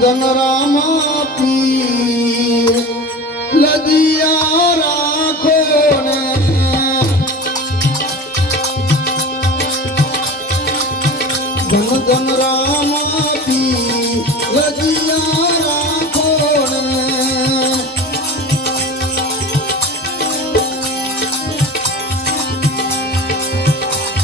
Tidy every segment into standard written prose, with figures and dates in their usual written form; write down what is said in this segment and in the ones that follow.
ધન રામા પીર લદિયા રાખો ને ધન ધન રામા પીર લદિયા રાખો ને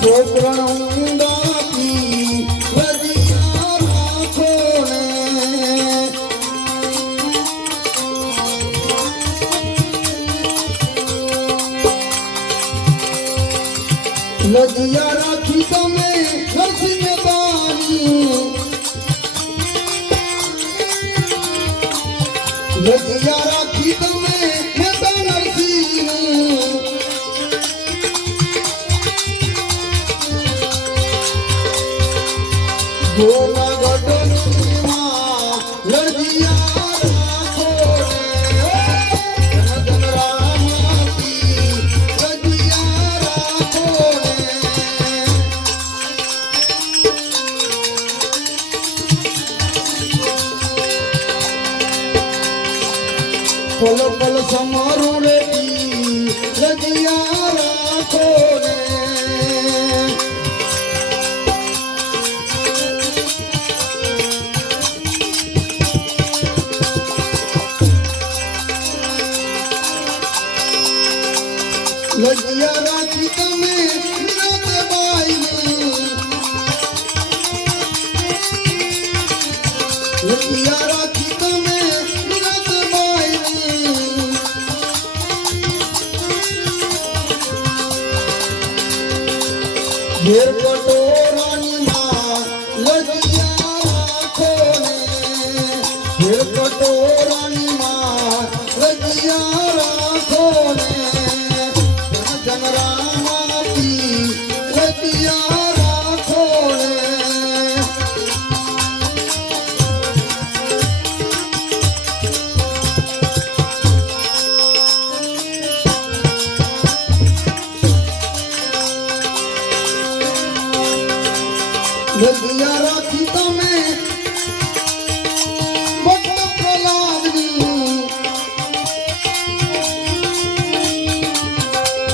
પોકરણ ઊંડા પીર લદિયા રાખો ને લદિયા રાખી તમે નરસિંહ બાની લદિયા રાખી તમે મહેતા નરસિંહ ગોલા ગઢની માં લદિયા રાખો ને ધન રામા પીર લદિયા રાખો ને પલ પલ સમારું રે લદિયા રાખો ને લદિયા રાખી તમે મીરાબાઈ લદિયા રાખી તમે મીરાબાઈ ઘેર કટોરાની માં લદિયા રાખો ને ઘેર કટોરાની માં લદિયા રાખો ને ધન રામા પીર લદિયા રાખો ને લદિયા રાખી તમે ભક્ત પ્રહલાદની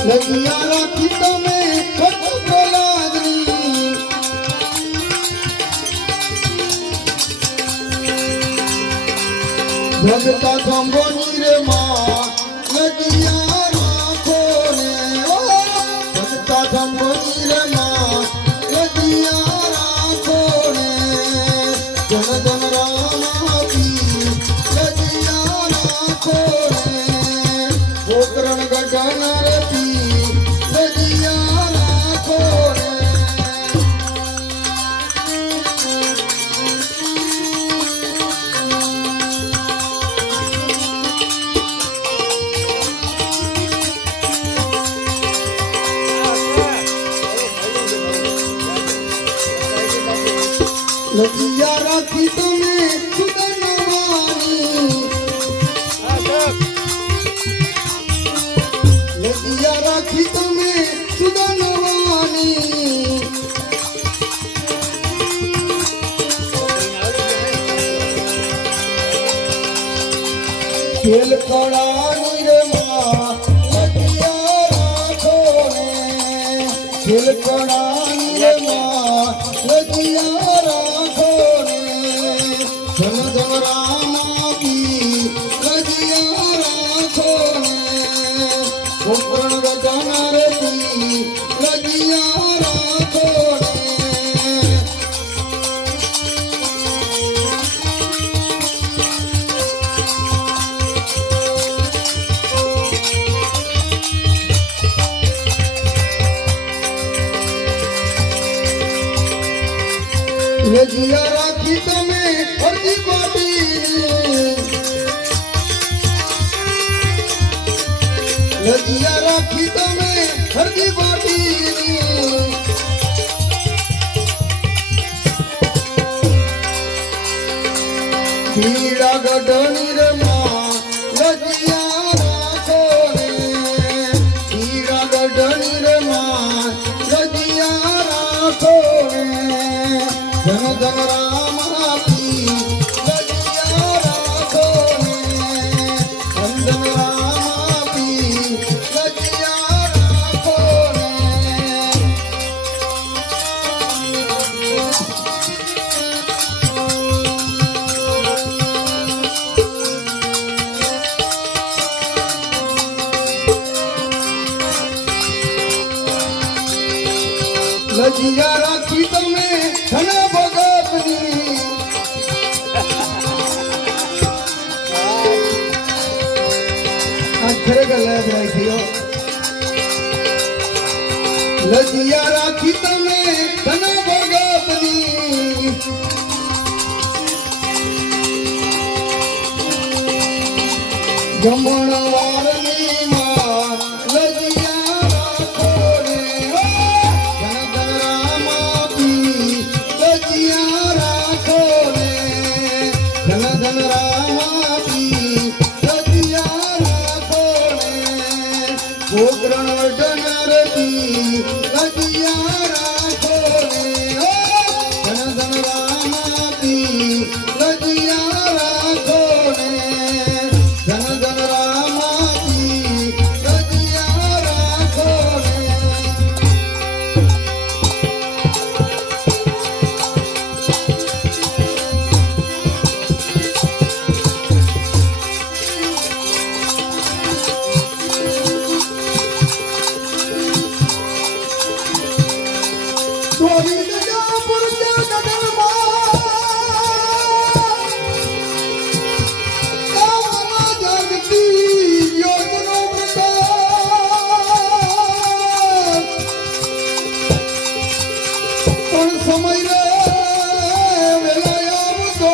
લદિયા રાખી તમે ભક્ત પ્રહલાદની ભગતા થંભોની રે માં લદિયા રાખો ને ભગતા થંભોની રે માં લદિયા રાખો ને ધન ધન રામા પીર લદિયા રાખો ને પોકરણ ગઢન રે પીર લદિયા રાખો ને લદિયા રાખી તમે સુદનવાની લદિયા રાખી તમે સુદનવાની ખેલ કળાની રે માં લદિયા રાખો ને ખેલ કળાની રે માં લદિયા રાખો ને ધન ધન રામા પીર લદિયા રાખો ને પોકરણ ગજાના રે પીર લદિયા રાખો ને લદિયા રાખી તમે અડધી પાટી લદિયા રાખી તમે અડધી પાટી પીળા ગઢની રે માં લદિયા રાખો ને પીળા ગઢની રે માં લદિયા રાખો ને ધન ધન રામા પીર લદિયા ગલે બેઠ્યો લજિયા રાખી તમે ધન ભગતની જમણવારની માં લજિયા રાખો રે ધન ધન રામ આપી લજિયા રાખો રે ધન ધન રામ આપી લજિયા રાખો રે ગોગ્રણ ડનરતી લજિયા રાખો રે ધન ધન રામ આપી લજિયા રાખો રે ધન ધન રામ આપી લજિયા રાખો રે ગોવિંદ જા પુરજા ગગનમાં જગતી યોગનો પ્રતાપ પણ સમય રે વેલાય આવતો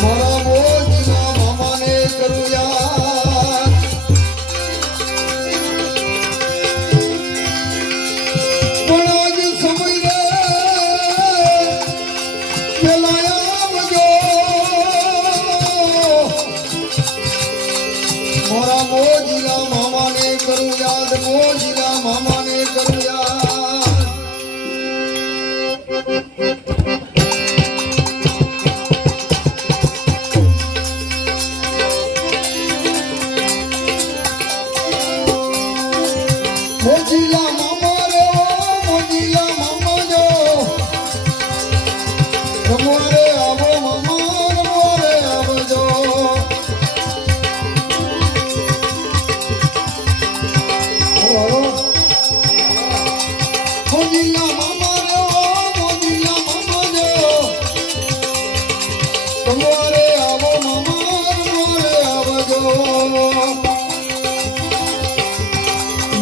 મારા મોજના મામાને કરું યાદ પણ આજ સમય રે વેલાય આવજો મારા મોજીલા મામાને કરું યાદ મોજીલા મામાને કરું યાદ મોજીલા મામા રે મોજીલા મામા જો રમવારે આવો મામા રમવારે આવજો મોજીલા મામા રે મોજીલા મામા જો રમવારે આવો મામા રમવારે આવજો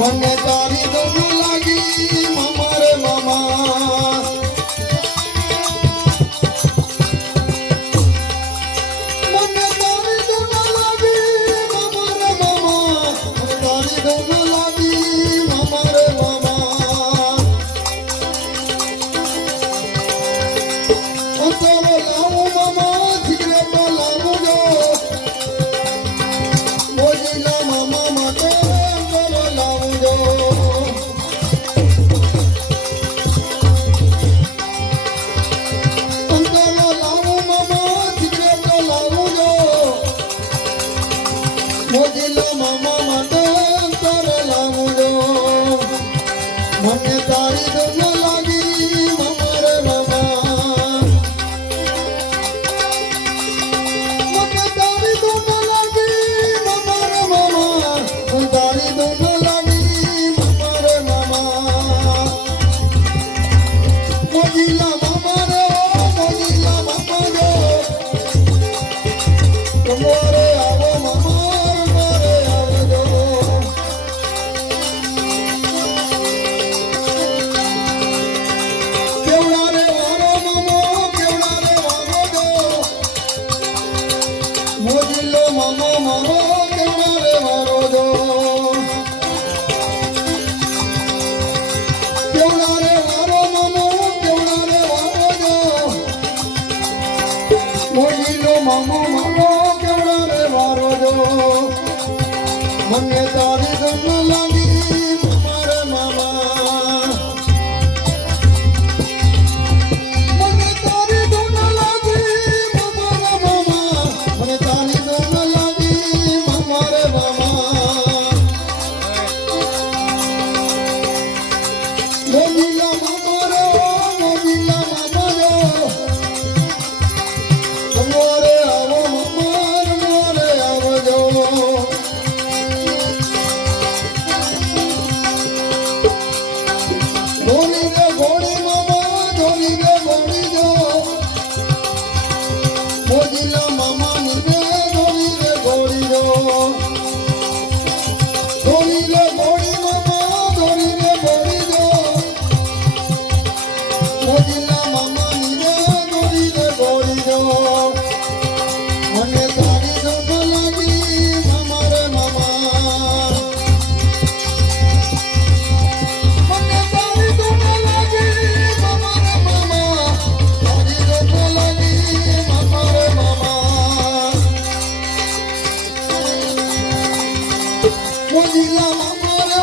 મને તારી ધૂન લાગી મામા રે મામા મને તારી ધૂન લાગી મામા રે મામા મને તારી ધૂન લાગી મામા રે મામા અંતરો લાવું મામા સિગરેટ લાવું જો મોજીલા મામા માટે અંતરો લાવું જો અંતરો લાવું મામા સિગરેટ લાવું જો મોજીલા મામા માટે અંતરો લાવું જો મને તારી ધૂન લાગી મામા રે મામા મને તારી ધૂન લાગી મામા રે મામા મને તારી ધૂન લાગી મામા રે મામા મોજીલા મામા રે મોજીલા મામા જો તમારે આવો મામા મારે આવજો કેવડા રે વારો મામો કેવડા રે વારો જો મોજીલો મામો મારો કેવડા રે વારો જો કેવડા રે વારો મામો કેવડા રે વારો જો મોજીલો મામો મારો કેવડા રે વારો જો મને તારી ધૂન લાગી મારા મામા મને તારી ધૂન લાગી મામા રે મામા મને તારી ધૂન લાગી મામા રે મામા મોજીલા મામા રે મોજીલા મામા જો રમવારે આવો મામા રમવારે આવજો મામાની રે ગોરી રે ગોરી રો મને તારી ધૂન લાગી મામા રે મામા મને તારી ધૂન લાગી મામા રે મામા તારી ધૂન લાગી મામા રે મામા મોજીલા મામા રે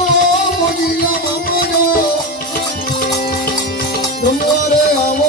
મોજીલા મામા રો તમારે આવો